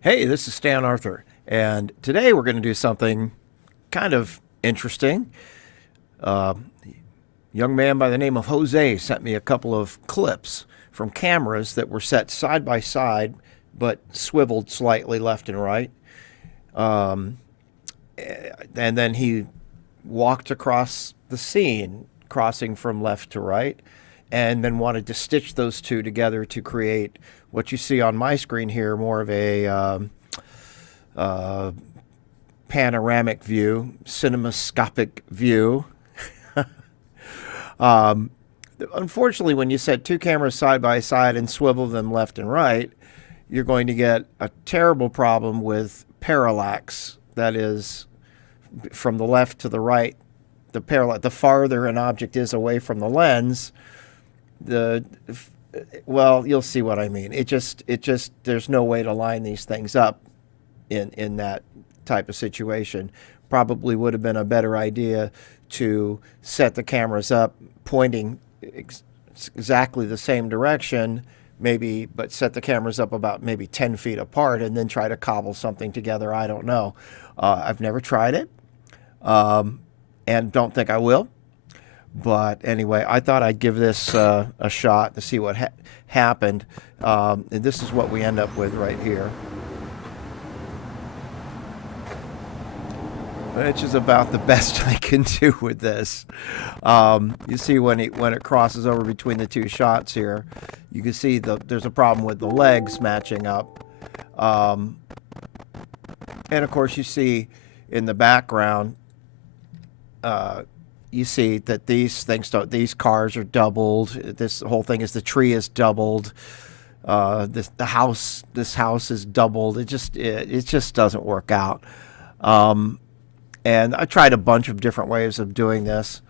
Hey, this is Stan Arthur, and today we're going to do something kind of interesting. A young man by the name of Jose sent me a couple of clips from cameras that were set side by side but swiveled slightly left and right. Um, and then he walked across the scene, crossing from left to right, and then wanted to stitch those two together to create what you see on my screen here, more of a uh, panoramic view, cinemascopic view. um, Unfortunately, when you set two cameras side by side and swivel them left and right, you're going to get a terrible problem with parallax. That is, from the left to the right, the parallax. The farther an object is away from the lens, the well, you'll see what I mean. It just there's no way to line these things up in that type of situation. Probably would have been a better idea to set the cameras up pointing exactly the same direction, maybe, but set the cameras up about maybe 10 feet apart and then try to cobble something together. I don't know. I've never tried it, um, and don't think I will. But anyway, I thought I'd give this a shot to see what happened. And this is what we end up with right here, which is about the best I can do with this. You see when it crosses over between the two shots here, you can see there's a problem with the legs matching up. Um, and of course, you see in the background, uh, you see that these things don't. These cars are doubled. This whole thing is the tree is doubled. This house is doubled. It just doesn't work out. Um, and I tried a bunch of different ways of doing this,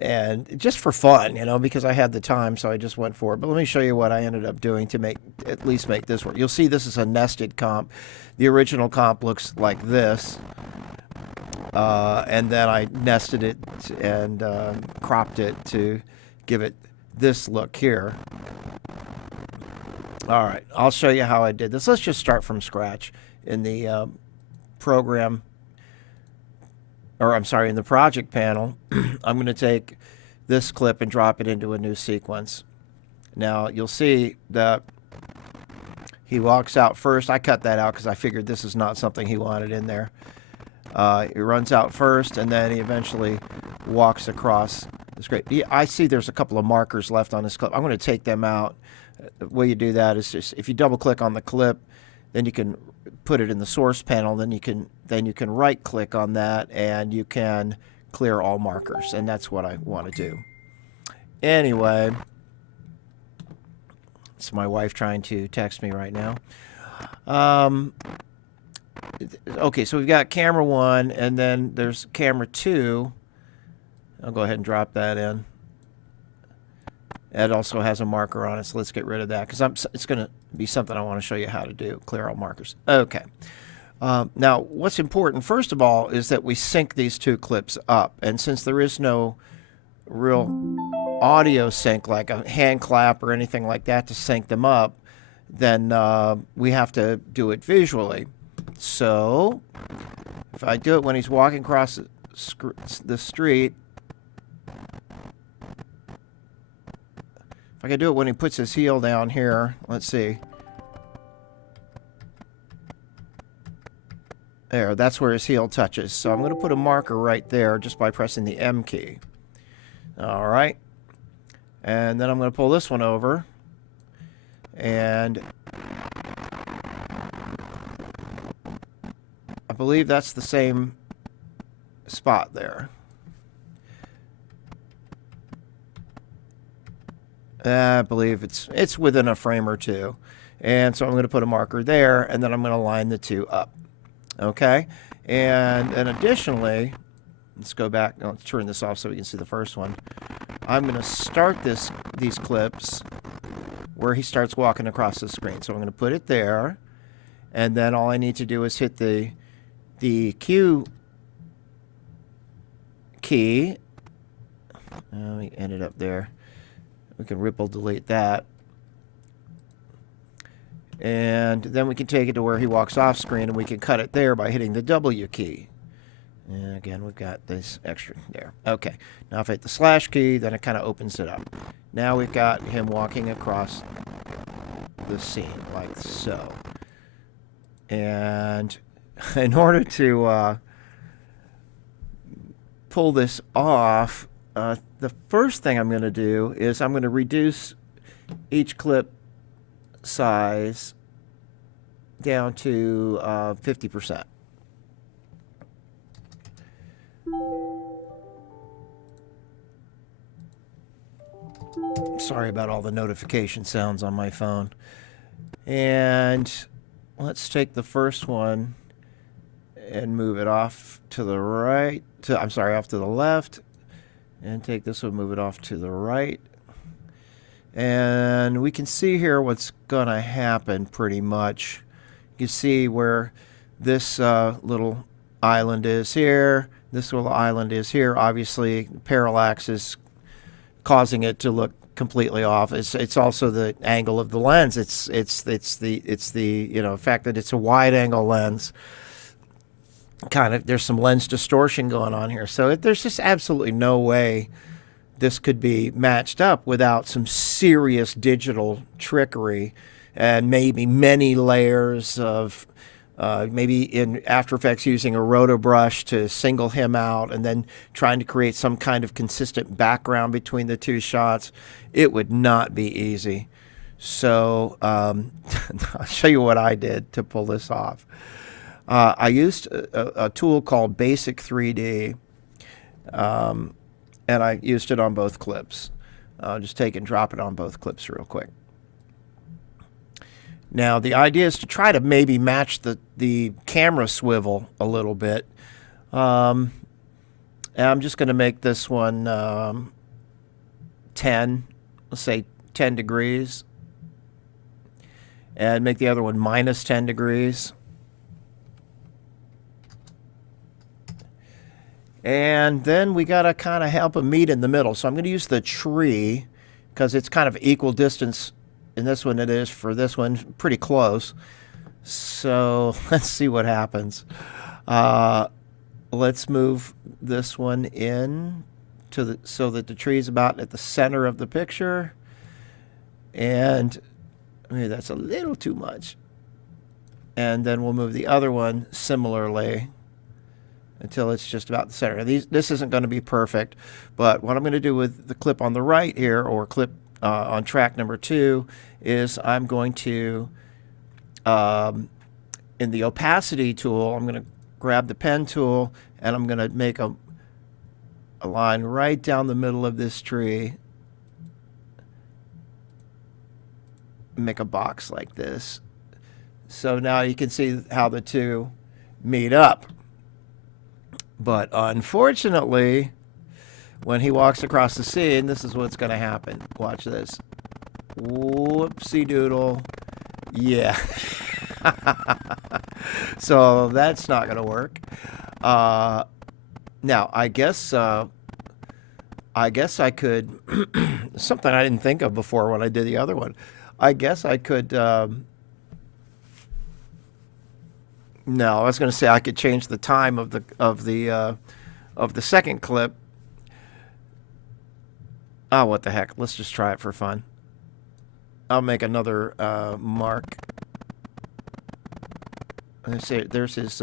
and just for fun, because I had the time, so I just went for it. But let me show you what I ended up doing to at least make this work. You'll see this is a nested comp. The original comp looks like this, and then I nested it and cropped it to give it this look here. All right, I'll show you how I did this. Let's just start from scratch in the program, or I'm sorry, in the project panel. I'm going to take this clip and drop it into a new sequence. Now you'll see that he walks out first. I cut that out because I figured this is not something he wanted in there. He runs out first, and then he eventually walks across the screen. I see there's a couple of markers left on this clip. I'm going to take them out. The way you do that is just if you double click on the clip, then you can put it in the source panel. Then you can right click on that and you can clear all markers, and that's what I want to do. Anyway, it's my wife trying to text me right now. Okay, so we've got camera 1, and then there's camera 2. I'll go ahead and drop that in. It also has a marker on it, so let's get rid of that because it's going to be something I want to show you how to do, clear all markers. Okay. Now, what's important, first of all, is that we sync these two clips up. And since there is no real audio sync, like a hand clap or anything like that to sync them up, then we have to do it visually. So if I do it when he's walking across the street, if I can do it when he puts his heel down here, let's see. There, that's where his heel touches. So I'm going to put a marker right there just by pressing the M key. All right. And then I'm going to pull this one over. And I believe that's the same spot there. I believe it's within a frame or two. And so I'm going to put a marker there, and then I'm going to line the two up. Okay? And then additionally, let's go back. Let's turn this off so we can see the first one. I'm going to start these clips where he starts walking across the screen. So I'm going to put it there, and then all I need to do is hit the Q key. Let me end it up there. We can ripple delete that. And then we can take it to where he walks off screen, and we can cut it there by hitting the W key. And again, we've got this extra there. Okay, now if I hit the slash key, then it kind of opens it up. Now we've got him walking across the scene, like so. And in order to pull this off, the first thing I'm going to do is I'm going to reduce each clip size down to 50%. Sorry about all the notification sounds on my phone. And let's take the first one and move it off to the right. Off to the left. And take this one, move it off to the right. And we can see here what's going to happen pretty much. You can see where this little island is here. This little island is here. Obviously, parallax is causing it to look completely off. It's also the angle of the lens. It's the fact that it's a wide angle lens. Kind of, there's some lens distortion going on here. So there's just absolutely no way this could be matched up without some serious digital trickery and maybe many layers of maybe in After Effects using a roto brush to single him out and then trying to create some kind of consistent background between the two shots. It would not be easy. So I'll show you what I did to pull this off. I used a tool called Basic 3D, and I used it on both clips. Just take and drop it on both clips real quick. Now, the idea is to try to maybe match the camera swivel a little bit. And I'm just going to make this one 10, let's say 10 degrees, and make the other one minus 10 degrees. And then we got to kind of help them meet in the middle. So I'm going to use the tree because it's kind of equal distance in this one it is for this one, pretty close. So let's see what happens. Let's move this one in to so that the tree is about at the center of the picture. And maybe that's a little too much. And then we'll move the other one similarly until it's just about the center. This isn't going to be perfect, but what I'm going to do with the clip on the right here, or clip on track number 2, is I'm going to, in the opacity tool, I'm going to grab the pen tool, and I'm going to make a line right down the middle of this tree, make a box like this. So now you can see how the two meet up. But unfortunately, when he walks across the scene, this is what's going to happen. Watch this. Whoopsie doodle. Yeah. So that's not going to work. Now, I guess I could, something I didn't think of before when I did the other one. I guess I could, no, I was going to say I could change the time of the second clip. Oh, what the heck? Let's just try it for fun. I'll make another mark. Let's say there's his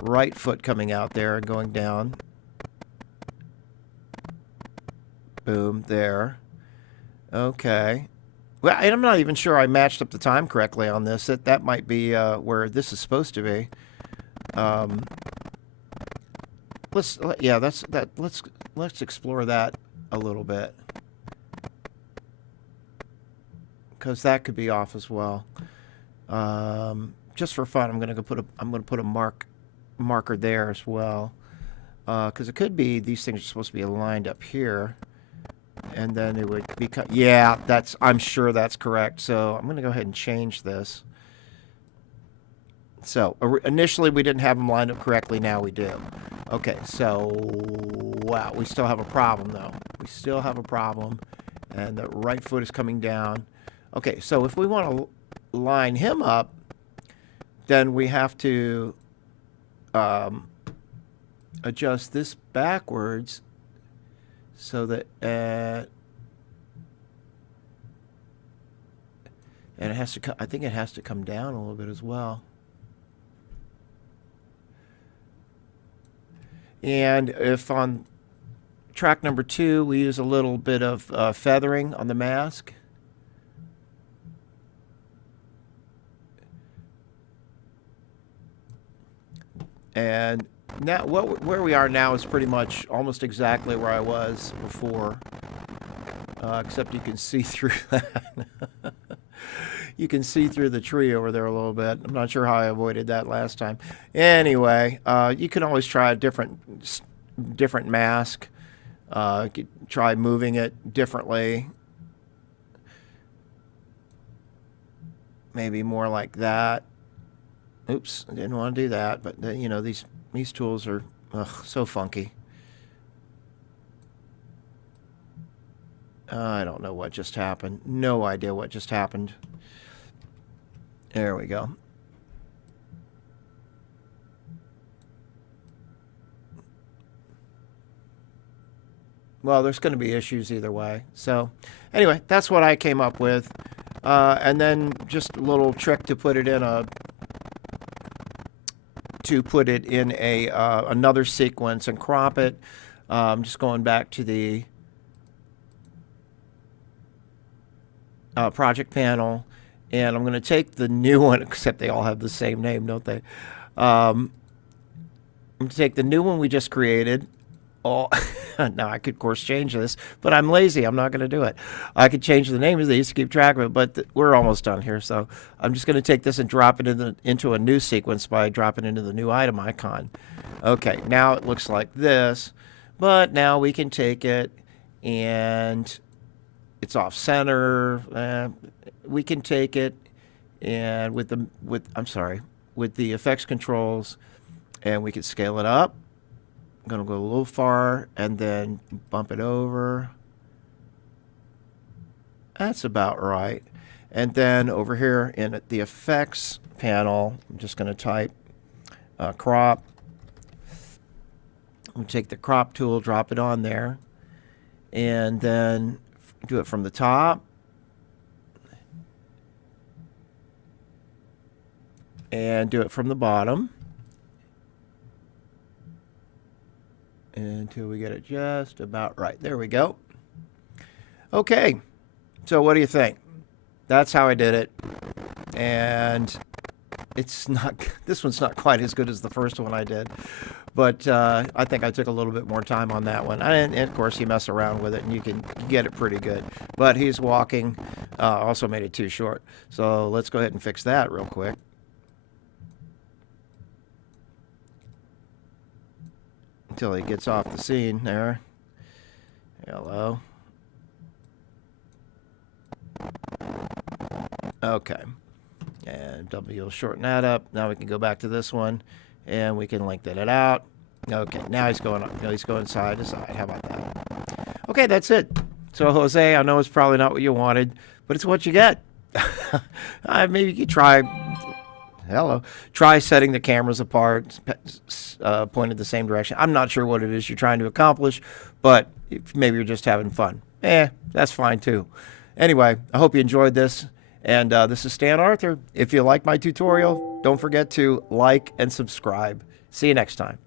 right foot coming out there and going down. Boom, there. Okay. Well, and I'm not even sure I matched up the time correctly on this. That might be where this is supposed to be. Let's explore that a little bit, because that could be off as well. Just for fun, I'm gonna put a marker there as well, because it could be these things are supposed to be aligned up here. And then it would become, yeah, I'm sure that's correct. So I'm going to go ahead and change this. So initially we didn't have them lined up correctly. Now we do. Okay, so, wow, we still have a problem though. We still have a problem. And the right foot is coming down. Okay, so if we want to line him up, then we have to adjust this backwards so that and it has to I think it has to come down a little bit as well. And if on track number 2 we use a little bit of feathering on the mask, and now where we are now is pretty much almost exactly where I was before, except you can see through that. You can see through the tree over there a little bit. I'm not sure how I avoided that last time. Anyway, you can always try a different mask. You could try moving it differently. Maybe more like that. Oops, I didn't want to do that, but you know, these tools are so funky. I don't know what just happened. No idea what just happened. There we go. Well, there's going to be issues either way. So anyway, that's what I came up with. And then just a little trick to put it in another sequence and crop it. Just going back to the project panel, and I'm going to take the new one, except they all have the same name, don't they? I'm going to take the new one we just created. Oh, now I could, of course, change this, but I'm lazy. I'm not going to do it. I could change the name of these to keep track of it, but we're almost done here. So I'm just going to take this and drop it into a new sequence by dropping into the new item icon. Okay, now it looks like this, but now we can take it and it's off center. We can take it and with the effects controls, and we can scale it up. I'm going to go a little far and then bump it over. That's about right. And then over here in the effects panel, I'm just going to type crop. I'm going to take the crop tool, drop it on there, and then do it from the top. And do it from the bottom. Until we get it just about right. There we go. Okay, so what do you think? That's how I did it, and it's not. This one's not quite as good as the first one I did, but I think I took a little bit more time on that one. And of course, you mess around with it, and you can get it pretty good. But he's walking. Also made it too short. So let's go ahead and fix that real quick. Until he gets off the scene there. Hello. Okay. And W will shorten that up. Now we can go back to this one and we can lengthen it out. Okay, now he's going up. He's going side to side. How about that? Okay, that's it. So Jose, I know it's probably not what you wanted, but it's what you get. Maybe you could try try setting the cameras apart, pointed the same direction. I'm not sure what it is you're trying to accomplish, but maybe you're just having fun. That's fine too. Anyway, I hope you enjoyed this, and this is Stan Arthur. If you like my tutorial, don't forget to like and subscribe. See you next time.